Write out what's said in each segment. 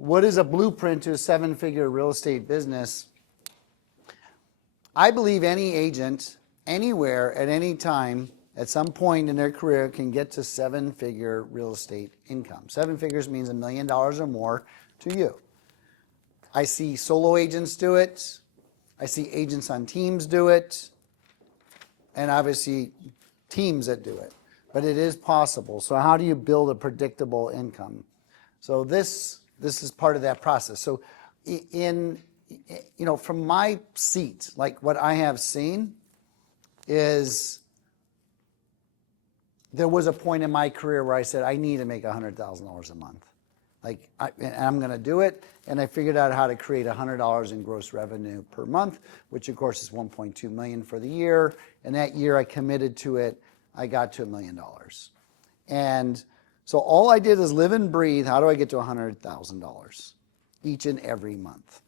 what is a blueprint to a 7-figure real estate business? I believe any agent, anywhere, at any time, at some point in their career, can get to 7-figure real estate income. 7 figures means $1 million or more to you. I see solo agents do it. I see agents on teams do it. And obviously teams that do it. But it is possible. So how do you build a predictable income? So this is part of that process. So from my seat, like what I have seen is there was a point in my career where I said, I need to make $100,000 a month. And I'm going to do it. And I figured out how to create $100 in gross revenue per month, which of course is $1.2 million for the year. And that year I committed to it. I got to $1 million. And so all I did is live and breathe. How do I get to $100,000 each and every month?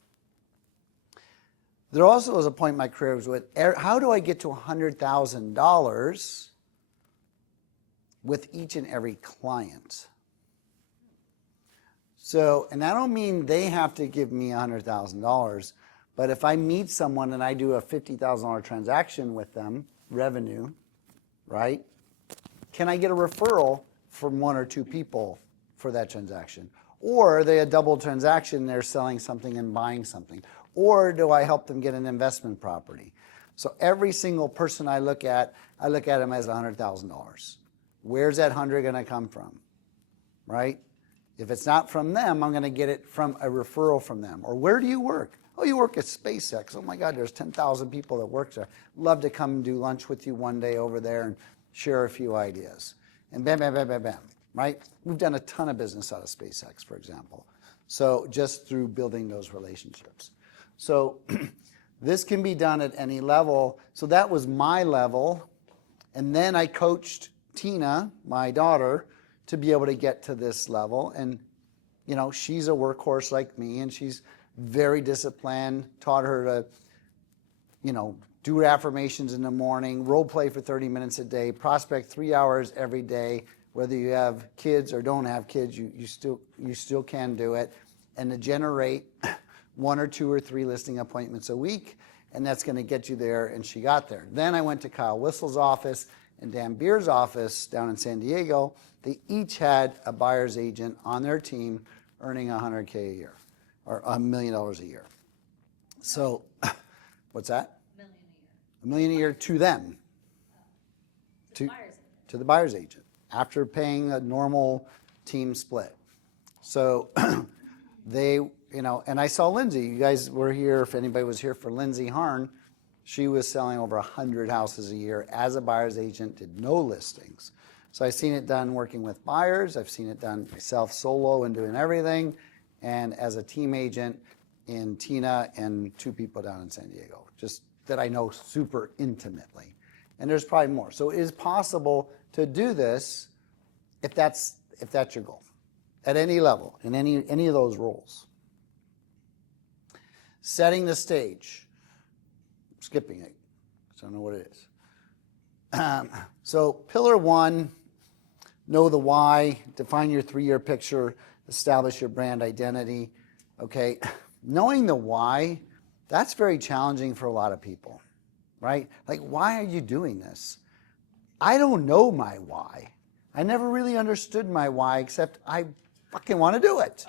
There also was a point in my career with how do I get to $100,000 with each and every client? So, and I don't mean they have to give me $100,000, but if I meet someone and I do a $50,000 transaction with them, revenue, right? Can I get a referral from 1 or 2 people for that transaction? Or are they a double transaction, they're selling something and buying something? Or do I help them get an investment property? So every single person I look at them as $100,000. Where's that 100 going to come from, right? If it's not from them, I'm going to get it from a referral from them. Or where do you work? Oh, you work at SpaceX. Oh my God, there's 10,000 people that work there. Love to come and do lunch with you one day over there and share a few ideas. And bam, bam, bam, bam, bam, right? We've done a ton of business out of SpaceX, for example. So just through building those relationships. So this can be done at any level. So that was my level. And then I coached Tina, my daughter, to be able to get to this level. And, she's a workhorse like me, and she's very disciplined, taught her to, do affirmations in the morning, role play for 30 minutes a day, prospect 3 hours every day. Whether you have kids or don't have kids, you still can do it. And to generate 1 or 2 or 3 listing appointments a week, and that's going to get you there, and she got there. Then I went to Kyle Whistle's office and Dan Beer's office down in San Diego. They each had a buyer's agent on their team earning $100K a year, or $1 million a year. So, what's that? $1 million a year to them. To the buyer's agent, after paying a normal team split. So, they, and I saw Lindsay. You guys were here, if anybody was here for Lindsay Harn. She was selling over 100 houses a year as a buyer's agent, did no listings. So I've seen it done working with buyers. I've seen it done myself solo and doing everything. And as a team agent in Tina and 2 people down in San Diego, just that I know super intimately. And there's probably more. So it is possible to do this if that's your goal, at any level, in any of those roles. Setting the stage. Skipping it, so I don't know what it is. So pillar 1, know the why, define your 3-year picture, establish your brand identity. Okay, knowing the why, that's very challenging for a lot of people, right? Like, why are you doing this? I don't know my why. I never really understood my why, except I fucking want to do it.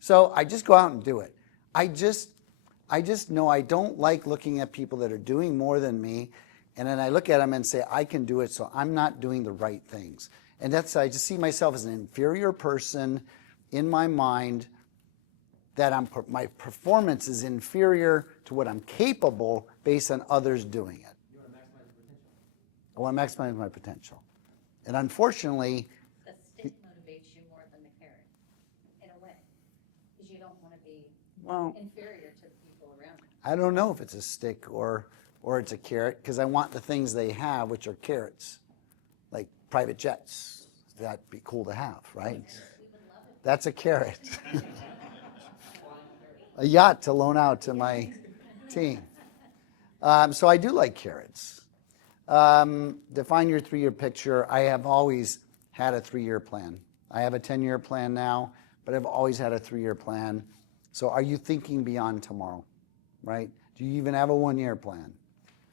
So I just go out and do it. I just know I don't like looking at people that are doing more than me, and then I look at them and say, I can do it, so I'm not doing the right things. And I just see myself as an inferior person in my mind, that my performance is inferior to what I'm capable based on others doing it. You want to maximize your potential. I want to maximize my potential. And unfortunately, the stick motivates you more than the carrot, in a way, because you don't want to be inferior to the people around you. I don't know if it's a stick or it's a carrot, because I want the things they have, which are carrots, like private jets. That'd be cool to have, right? We would love it. That's a carrot. A yacht to loan out to my team. So I do like carrots. Define your 3-year picture. I have always had a 3-year plan. I have a 10-year plan now, but I've always had a 3-year plan. So are you thinking beyond tomorrow, right? Do you even have a 1-year plan?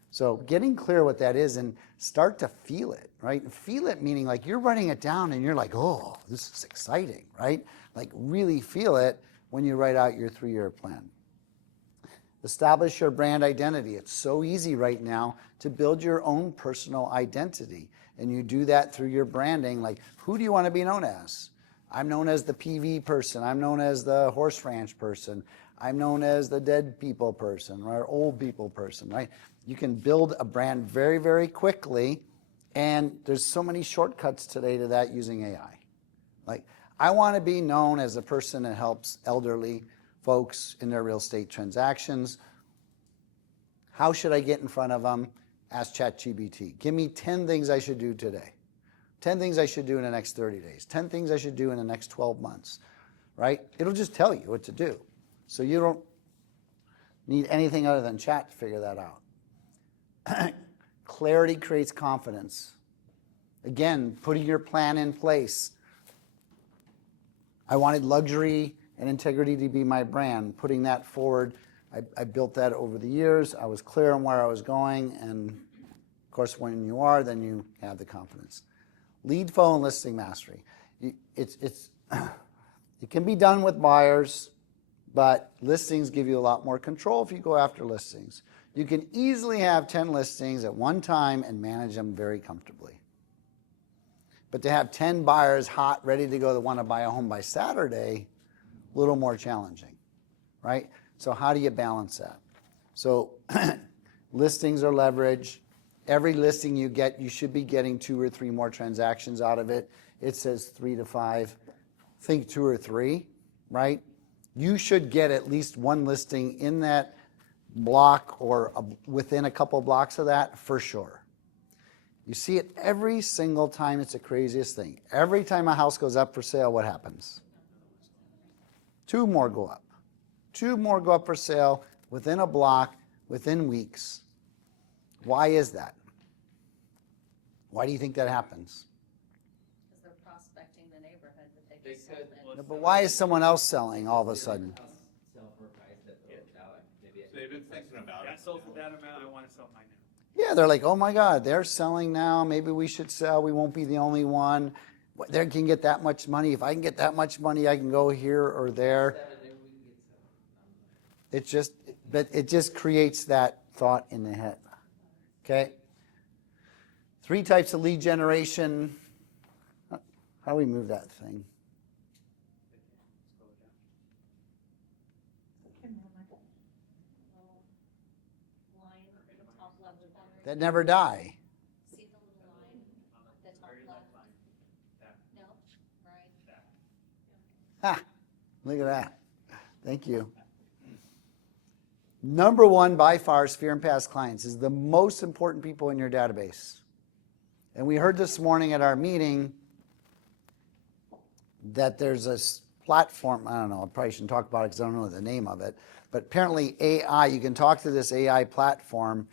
So getting clear what that is and start to feel it, right? Feel it meaning like you're writing it down and you're like, oh, this is exciting, right? Like really feel it when you write out your 3-year plan. Establish your brand identity. It's so easy right now to build your own personal identity. And you do that through your branding. Like, who do you want to be known as? I'm known as the PV person. I'm known as the horse ranch person. I'm known as the dead people person or old people person, right? You can build a brand very, very quickly. And there's so many shortcuts today to that using AI. Like, I want to be known as a person that helps elderly folks in their real estate transactions. How should I get in front of them? Ask ChatGPT. Give me 10 things I should do today. 10 things I should do in the next 30 days. 10 things I should do in the next 12 months, right? It'll just tell you what to do. So you don't need anything other than chat to figure that out. Clarity creates confidence. Again, putting your plan in place. I wanted luxury and integrity to be my brand. Putting that forward, I built that over the years. I was clear on where I was going, and of course, when you are, then you have the confidence. Lead flow and listing mastery. It can be done with buyers, but listings give you a lot more control if you go after listings. You can easily have 10 listings at one time and manage them very comfortably. But to have 10 buyers hot, ready to go that want to buy a home by Saturday, a little more challenging, right? So how do you balance that? So listings are leverage. Every listing you get, you should be getting 2 or 3 more transactions out of it. It says 3 to 5. Think 2 or 3, right? You should get at least 1 listing in that block or within a couple blocks of that for sure. You see it every single time. It's the craziest thing. Every time a house goes up for sale, what happens? 2 more go up. 2 more go up for sale within a block, within weeks. Why is that? Why do you think that happens? Because they're prospecting the neighborhood that they just sold in. No, but why is someone else selling all of a sudden? Sell for a price that they'll sell it. Maybe So they've been thinking about it. I sold for that amount, I want to sell mine now. Yeah, they're like, oh my God, they're selling now. Maybe we should sell. We won't be the only one. They can get that much money. If I can get that much money, I can go here or there. It just creates that thought in the head. Okay? 3 types of lead generation. How do we move that thing? Line at the top left corner. That never die. See the little line at the top left? No, right? Ha! Look at that. Thank you. Number 1 by far, sphere and past clients is the most important people in your database. And we heard this morning at our meeting that there's a platform, I don't know, I probably shouldn't talk about it because I don't know the name of it, but apparently AI, you can talk to this AI platform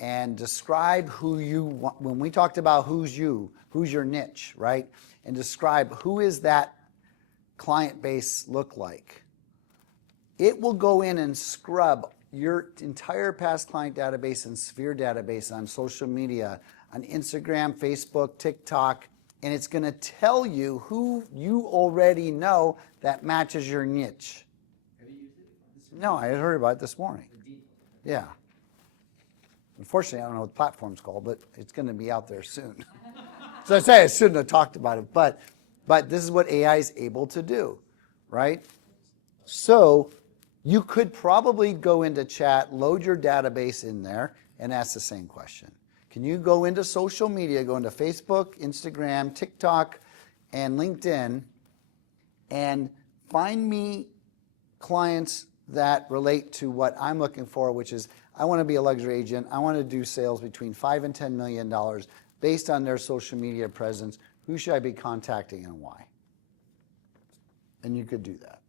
and describe who you want. When we talked about who's your niche, right? And describe who is that client base look like. It will go in and scrub your entire past client database and sphere database on social media, on Instagram, Facebook, TikTok, and it's going to tell you who you already know that matches your niche. Have you used it? No, I heard about it this morning. Yeah. Unfortunately, I don't know what the platform's called, but it's going to be out there soon. So I say I shouldn't have talked about it, but this is what AI is able to do, right? So you could probably go into chat, load your database in there, and ask the same question. Can you go into social media, go into Facebook, Instagram, TikTok, and LinkedIn, and find me clients that relate to what I'm looking for, which is I want to be a luxury agent. I want to do sales between $5 and $10 million based on their social media presence. Who should I be contacting and why? And you could do that.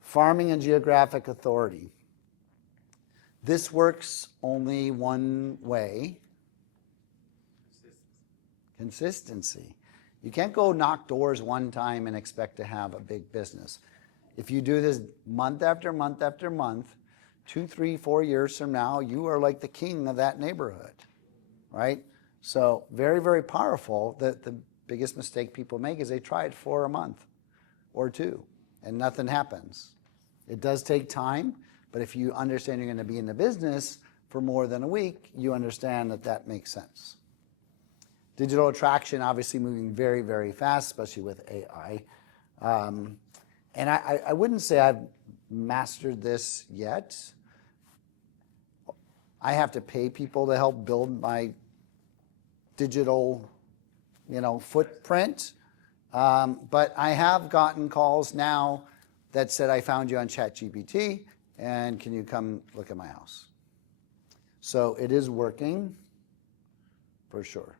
Farming and geographic authority. This works only one way. Consistency. You can't go knock doors one time and expect to have a big business. If you do this month after month after month, 2, 3, 4 years from now, you are like the king of that neighborhood, right? So very, very powerful. The biggest mistake people make is they try it for a month or 2 and nothing happens. It does take time, but if you understand you're going to be in the business for more than a week, you understand that that makes sense. Digital attraction, obviously moving very, very fast, especially with AI. And I wouldn't say I've mastered this yet. I have to pay people to help build my digital, footprint. But I have gotten calls now that said, I found you on ChatGPT, and can you come look at my house? So it is working, for sure.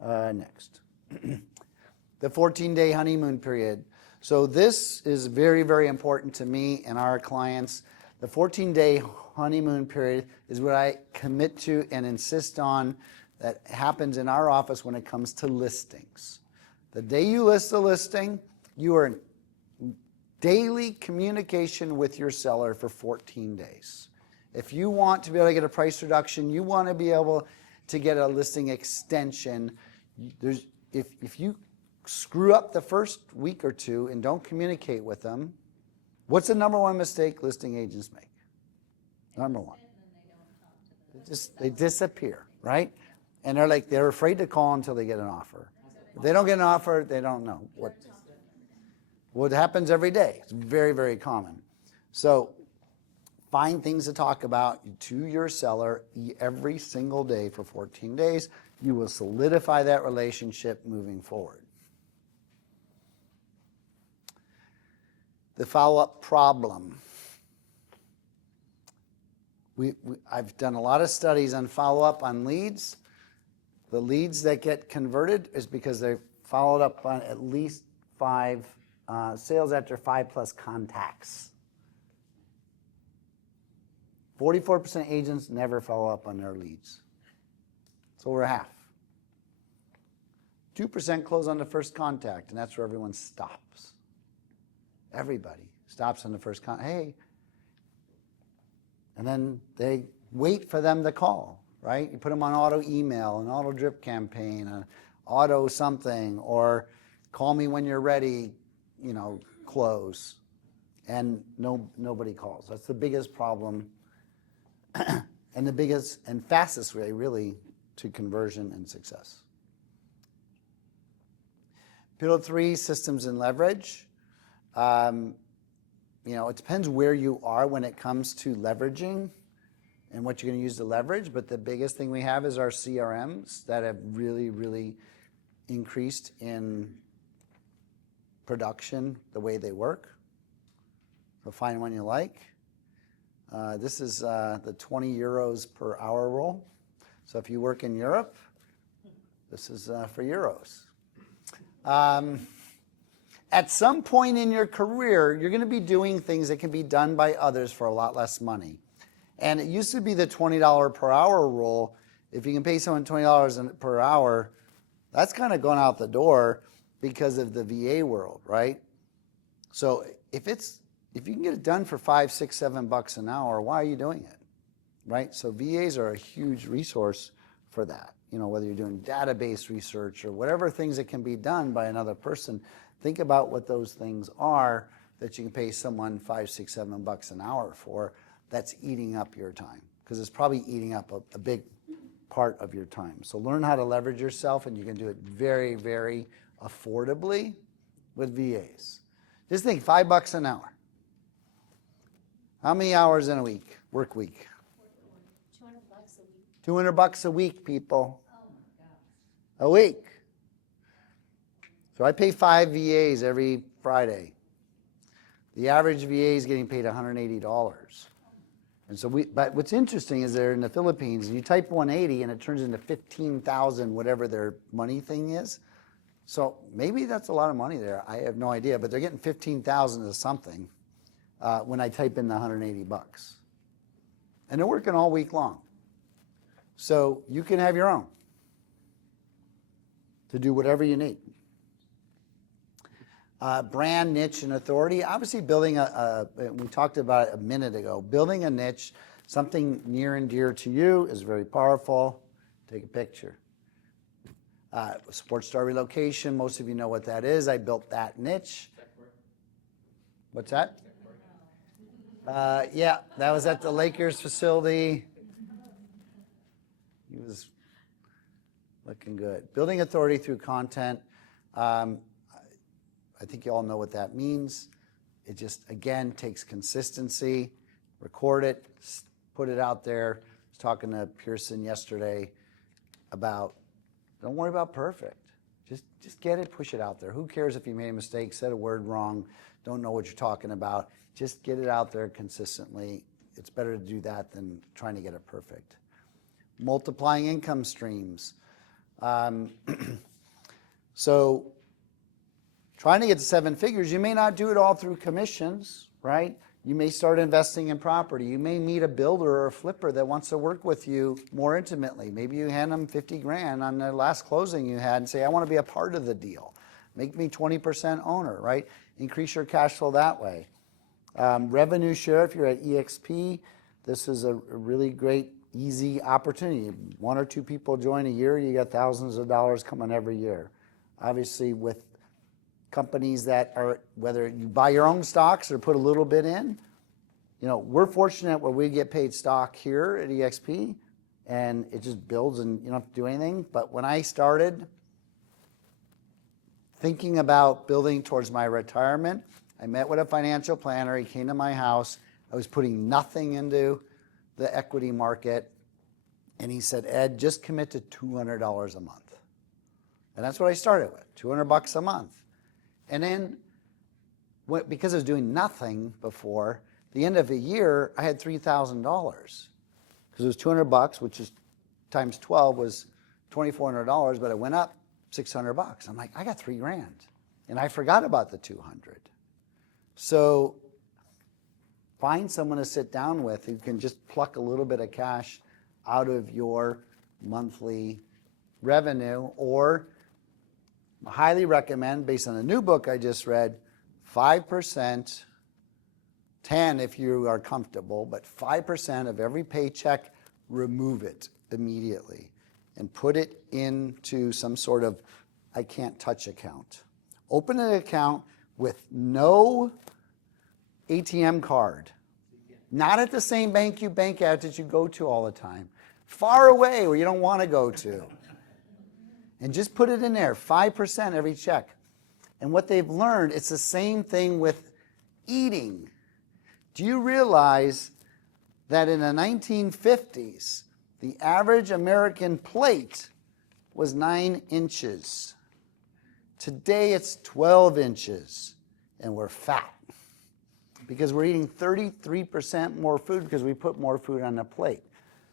Next. The 14-day honeymoon period. So this is very, very important to me and our clients. The 14-day honeymoon period is what I commit to and insist on that happens in our office when it comes to listings. The day you list a listing, you are in daily communication with your seller for 14 days. If you want to be able to get a price reduction, you want to be able to get a listing extension, if you screw up the first week or 2 and don't communicate with them, what's the number one mistake listing agents make? Number one. They disappear, right? And they're afraid to call until they get an offer. If they don't get an offer, they don't know what happens every day. It's very, very common. So find things to talk about to your seller every single day for 14 days. You will solidify that relationship moving forward. The follow-up problem. I've done a lot of studies on follow-up on leads. The leads that get converted is because they followed up on at least 5 sales after 5+ contacts. 44% of agents never follow up on their leads. It's over half. 2% close on the first contact, and that's where everyone stops. Everybody stops on the first contact. Hey. And then they wait for them to call, right? You put them on auto email, an auto drip campaign, an auto something, or call me when you're ready, close. And nobody calls. That's the biggest problem and the biggest and fastest way, really, to conversion and success. Pillar 3, systems and leverage. It depends where you are when it comes to leveraging and what you're going to use to leverage, but the biggest thing we have is our CRMs that have really, really increased in production, the way they work. So find one you like. This is the 20 euros per hour rule. So if you work in Europe, this is for euros. At some point in your career, you're going to be doing things that can be done by others for a lot less money. And it used to be the $20 per hour rule. If you can pay someone $20 per hour, that's kind of gone out the door because of the VA world, right? So if you can get it done for $5, $6, $7 an hour, why are you doing it, right? So VAs are a huge resource for that. Whether you're doing database research or whatever things that can be done by another person, think about what those things are that you can pay someone $5, $6, $7 an hour for. That's eating up your time because it's probably eating up a big part of your time. So learn how to leverage yourself, and you can do it very, very affordably with VAs. Just think, $5 an hour. How many hours in a week? Work week. $200 a week. $200 a week, people. Oh my gosh. A week. So I pay 5 VAs every Friday. The average VA is getting paid $180. And so but what's interesting is they're in the Philippines, and you type 180 and it turns into 15,000, whatever their money thing is. So maybe that's a lot of money there. I have no idea, but they're getting 15,000 to something when I type in the $180. And they're working all week long. So you can have your own. to do whatever you need. Brand, niche, and authority. Obviously, building we talked about it a minute ago, building a niche, something near and dear to you is very powerful. Take a picture. Sports Star relocation, most of you know what that is. I built that niche. What's that? Yeah, that was at the Lakers facility. He was looking good. Building authority through content. I think you all know what that means. It just, again, takes consistency. Record it, put it out there. I was talking to Pearson yesterday about, don't worry about perfect. Just get it, push it out there. Who cares if you made a mistake, said a word wrong, don't know what you're talking about. Just get it out there consistently. It's better to do that than trying to get it perfect. Multiplying income streams. So trying to get to 7 figures, you may not do it all through commissions, right? You may start investing in property. You may meet a builder or a flipper that wants to work with you more intimately. Maybe you hand them 50 grand on the last closing you had and say, I want to be a part of the deal. Make me 20% owner, right? Increase your cash flow that way. Revenue share, if you're at EXP, this is a really great, easy opportunity. 1 or 2 people join a year, you got thousands of dollars coming every year. Obviously, with companies that are, whether you buy your own stocks or put a little bit in, we're fortunate where we get paid stock here at EXP, and it just builds and you don't have to do anything. But when I started thinking about building towards my retirement, I met with a financial planner. He came to my house. I was putting nothing into the equity market, and he said, Ed, just commit to $200 a month. And that's what I started with, $200 a month. And then, because I was doing nothing before, the end of the year, I had $3,000. Because it was $200, which is times 12 was $2,400, but it went up $600. I'm like, I got $3,000. And I forgot about the 200. So find someone to sit down with who can just pluck a little bit of cash out of your monthly revenue, or I highly recommend, based on a new book I just read, 5%, 10 if you are comfortable, but 5% of every paycheck, remove it immediately and put it into some sort of I can't touch account. Open an account with no ATM card, not at the same bank you bank at that you go to all the time, far away where you don't want to go to. And just put it in there, 5% every check. And what they've learned, it's the same thing with eating. Do you realize that in the 1950s, the average American plate was 9 inches? Today it's 12 inches, and we're fat because we're eating 33% more food because we put more food on the plate.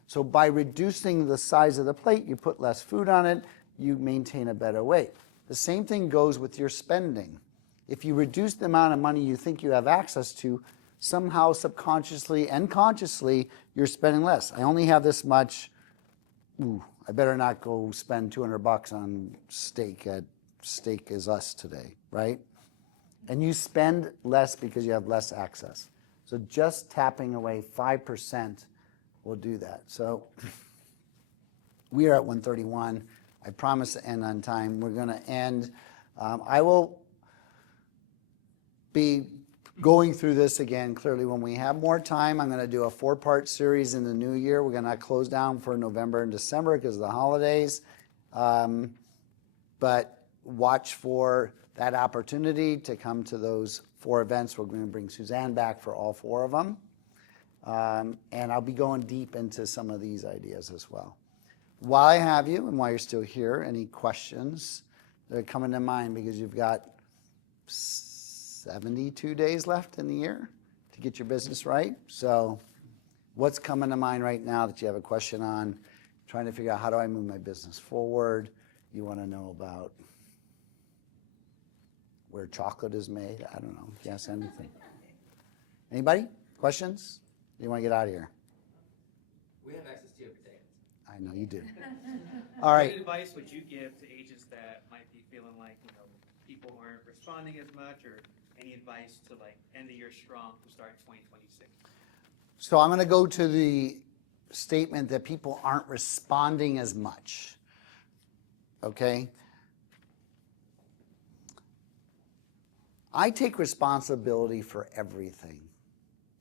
So by reducing the size of the plate, you put less food on it, you maintain a better weight. The same thing goes with your spending. If you reduce the amount of money you think you have access to, somehow subconsciously and consciously, you're spending less. I only have this much. I better not go spend $200 on steak at Steak Is Us today, right? And you spend less because you have less access. So just tapping away 5% will do that. So we are at 1:31. I promise to end on time. We're going to end. I will be going through this again clearly when we have more time. I'm going to do a 4-part series in the new year. We're going to close down for November and December because of the holidays. But watch for that opportunity to come to those 4 events. We're going to bring Suzanne back for all 4 of them. And I'll be going deep into some of these ideas as well. While I have you and while you're still here, any questions that are coming to mind, because you've got 72 days left in the year to get your business right. So what's coming to mind right now that you have a question on? Trying to figure out, how do I move my business forward? You want to know about where chocolate is made? I don't know. Yes, anything. Anybody? Questions? You want to get out of here? We have access to you every day. I know you do. All right. What advice would you give to agents that might be feeling like, people aren't responding as much, or any advice to like end the year strong to start 2026? So I'm going to go to the statement that people aren't responding as much. Okay? I take responsibility for everything.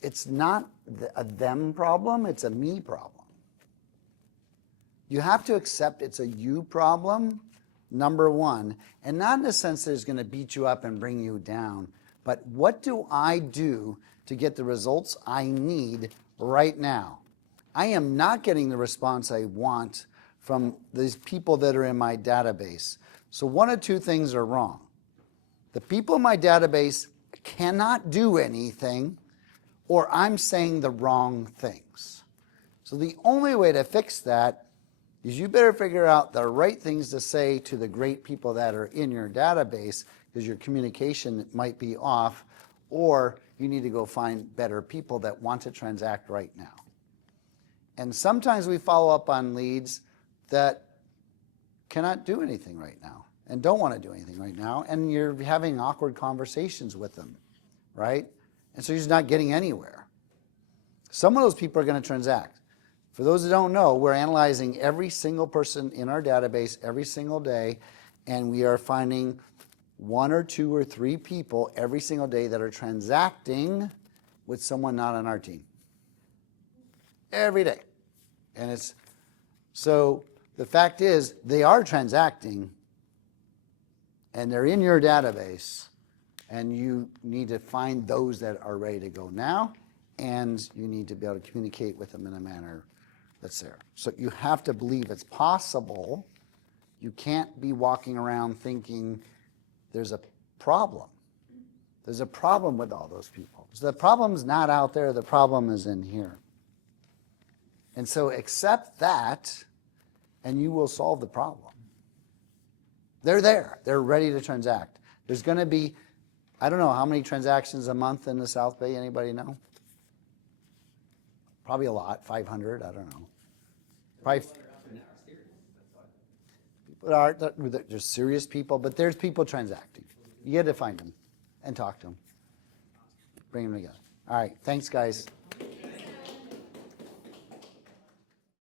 It's not a them problem, it's a me problem. You have to accept it's a you problem, number one, and not in the sense that it's going to beat you up and bring you down, but what do I do to get the results I need right now? I am not getting the response I want from these people that are in my database. So one of two things are wrong. The people in my database cannot do anything, or I'm saying the wrong things. So the only way to fix that is you better figure out the right things to say to the great people that are in your database, because your communication might be off, or you need to go find better people that want to transact right now. And sometimes we follow up on leads that cannot do anything right now and don't want to do anything right now, and you're having awkward conversations with them, right? And so you're just not getting anywhere. Some of those people are going to transact. For those that don't know, we're analyzing every single person in our database every single day, and we are finding 1 or 2 or 3 people every single day that are transacting with someone not on our team. Every day. And it's, so the fact is, they are transacting, and they're in your database, and you need to find those that are ready to go now, and you need to be able to communicate with them in a manner that's there. So you have to believe it's possible. You can't be walking around thinking there's a problem. There's a problem with all those people. So the problem's not out there, the problem is in here. And so accept that, and you will solve the problem. They're there. They're ready to transact. There's going to be, I don't know, how many transactions a month in the South Bay? Anybody know? Probably a lot, 500, I don't know. Probably people are, they're serious people, but there's people transacting. You got to find them and talk to them. Bring them together. All right, thanks, guys.